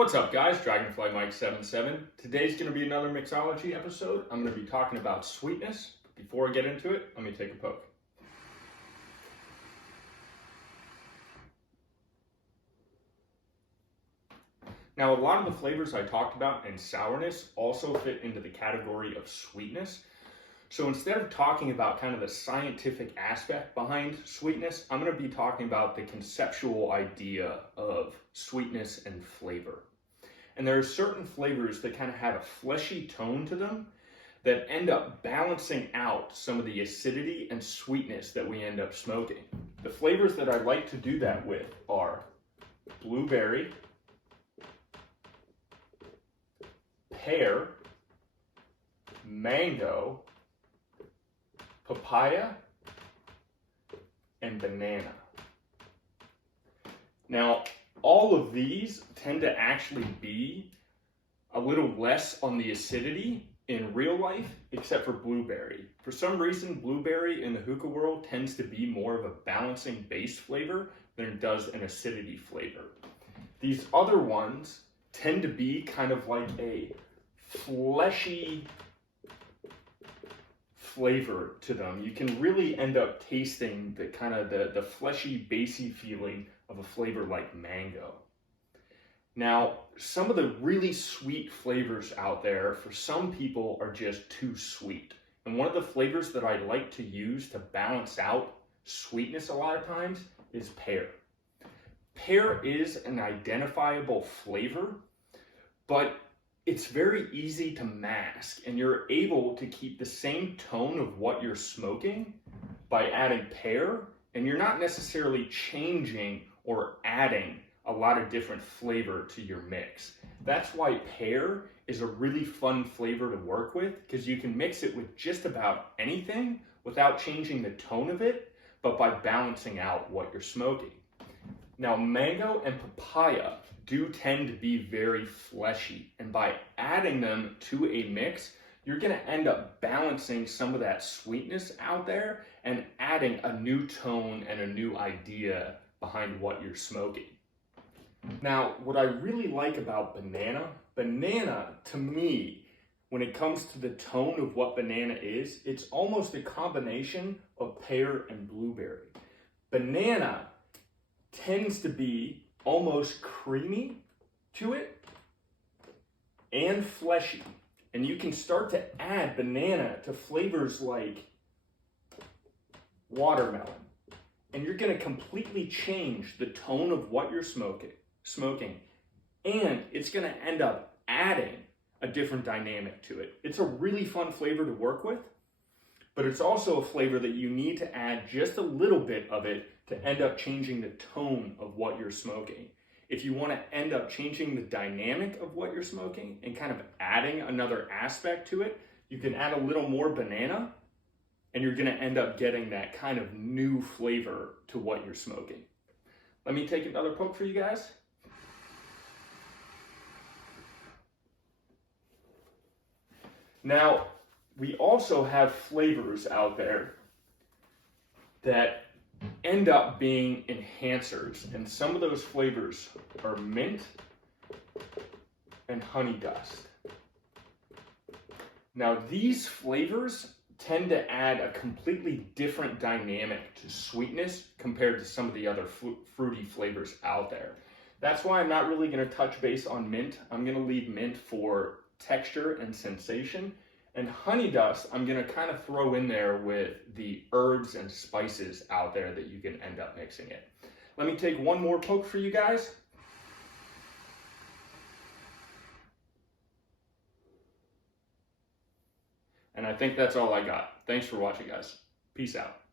What's up guys, Dragonfly Mike 77. Today's going to be another Mixology episode. I'm going to be talking about sweetness. Before I get into it, let me take a poke. Now a lot of the flavors I talked about in sourness also fit into the category of sweetness. So instead of talking about kind of the scientific aspect behind sweetness, I'm going to be talking about the conceptual idea of sweetness and flavor. And there are certain flavors that kind of have a fleshy tone to them that end up balancing out some of the acidity and sweetness that we end up smoking. The flavors that I like to do that with are blueberry, pear, mango, papaya, and banana. Now, all of these tend to actually be a little less on the acidity in real life, except for blueberry. For some reason, blueberry in the hookah world tends to be more of a balancing base flavor than it does an acidity flavor. These other ones tend to be kind of like a fleshy flavor to them. You can really end up tasting the kind of the fleshy, basey feeling of a flavor like mango. Now, some of the really sweet flavors out there for some people are just too sweet. And one of the flavors that I like to use to balance out sweetness a lot of times is pear. Pear is an identifiable flavor, but it's very easy to mask, and you're able to keep the same tone of what you're smoking by adding pear, and you're not necessarily changing or adding a lot of different flavor to your mix. That's why pear is a really fun flavor to work with, because you can mix it with just about anything without changing the tone of it, but by balancing out what you're smoking. Now, mango and papaya do tend to be very fleshy, and by adding them to a mix, you're going to end up balancing some of that sweetness out there and adding a new tone and a new idea behind what you're smoking. Now, what I really like about banana to me, when it comes to the tone of what banana is, it's almost a combination of pear and blueberry. Banana tends to be almost creamy to it and fleshy. And you can start to add banana to flavors like watermelon. And you're going to completely change the tone of what you're smoking. And it's going to end up adding a different dynamic to it. It's a really fun flavor to work with, but it's also a flavor that you need to add just a little bit of it to end up changing the tone of what you're smoking. If you want to end up changing the dynamic of what you're smoking and kind of adding another aspect to it, you can add a little more banana, and you're going to end up getting that kind of new flavor to what you're smoking. Let me take another poke for you guys. Now, we also have flavors out there that end up being enhancers, and some of those flavors are mint and honey dust. Now, these flavors tend to add a completely different dynamic to sweetness compared to some of the other fruity flavors out there. That's why I'm not really going to touch base on mint. I'm going to leave mint for texture and sensation. And honey dust, I'm going to kind of throw in there with the herbs and spices out there that you can end up mixing it. Let me take one more poke for you guys. And I think that's all I got. Thanks for watching, guys. Peace out.